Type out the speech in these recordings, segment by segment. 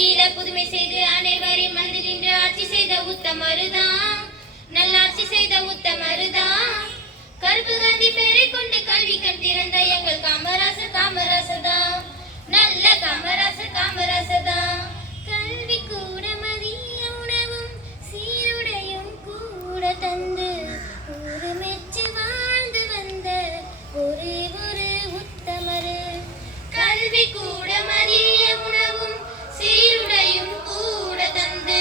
ஆட்சியில புதுமை செய்து அனைவரையும் மனதில் நின்று ஆட்சி செய்த உத்தமருதான், நல்லாட்சி செய்த உத்தமருதான். கருப்பு காந்தி பேரை கொண்டு கல்வி கண் திறந்த எங்கள் காமராசர் காமராசர்தான், நல்ல காமராசர் காமராசர்தான். கல்வி கூட மதிய உணவும் சீருடையும் கூட தந்து ஊரு மெச்சு வாழ்ந்து வந்த ஒரே ஒரு உத்தமரு. கல்வி கூட மதிய உணவும் சீருடையும் கூட தந்து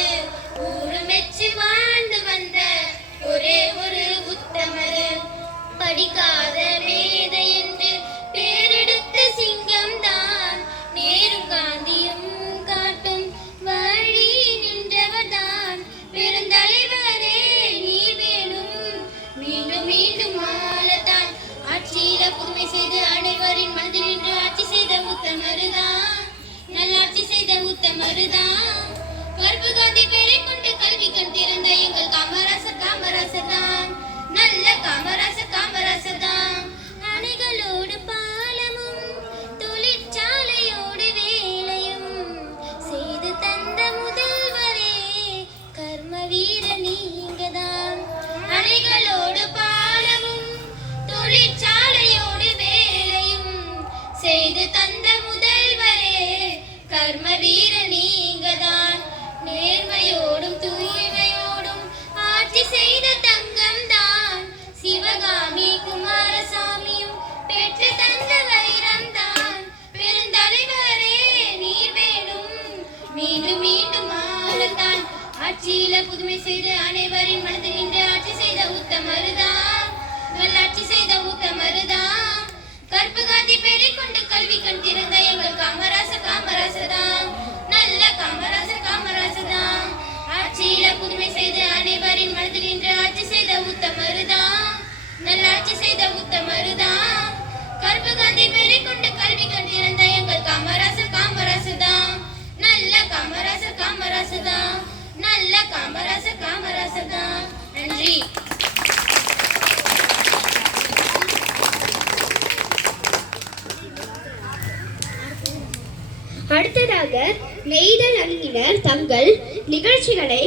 ஊரு மெச்சு வாழ்ந்து வந்த ஒரே ஒரு உத்தமரு. படிக்காத மேதை என்று பேரெடுத்த சிங்கம் தான், நேரு காந்தியும் காட்டும் வழி நின்றவர் தான். பெருந்தலைவரே நீ வேணும் மீண்டும் மீண்டும் ஆளத்தான், ஆட்சியில புதுமை செய்து அனைவரின் மனதில் நின்று ஆட்சி செய்த உத்தமருதான், நல்லாட்சி செய்த உத்தமருதான். கருப்பு காந்தி பேரை கொண்டு கல்வி கண் திறந்த எங்கள் காமராசர் காமராசர் தான், நல்ல காமராசர் காமராசர் தான். அணைகளோடு பாலமும் தொழிற்சாலையோடு வேலையும் செய்து தந்த முதல்வரே கர்ம வீர நீங்கதான். அணைகளோடு பாலமும் தொழிற்சாலையோடு வேலையும் செய்து தந்த முதல்வரே கர்ம வீர நீங்கதான். நேர்மையோடும் தூய்மையோடும் ஆட்சி செய்த தங்கம் தான், சிவகாமி குமாரசாமியும் பெற்று தந்த வைரம் தான். பெருந்தலைவரே நீர் வேணும் மீண்டும் மீண்டும் ஆளத்தான், ஆட்சியில புதுமை செய்து அனைவரின் மனதில் நின்று ஆட்சி செய்த உத்தமருதான், நல்லாட்சி செய்த உத்தமருதான். கருப்பு காந்தி பேரை கொண்டு கல்வி கண் திறந்த எங்கள் காமராசர் காமராசர் தான், நல்ல காமராசர் காமராசர் தான். ஆட்சியில புதுமை செய்து அனைவரின் மனதில் நின்று ஆட்சி செய்த உத்தமருதான், நல்லாட்சி செய்த உத்தமருதான். கருப்பு காந்தி பேரை கொண்டு கல்வி கண் திறந்த எங்கள் காமராசர் காமராசர் தான், நல்ல காமராசர் காமராசர் தான், நல்ல காமராசர் காமராசர் தான். நன்றி. அடுத்ததாக நெய்தல் அணியினர் தங்கள் நிகழ்ச்சிகளை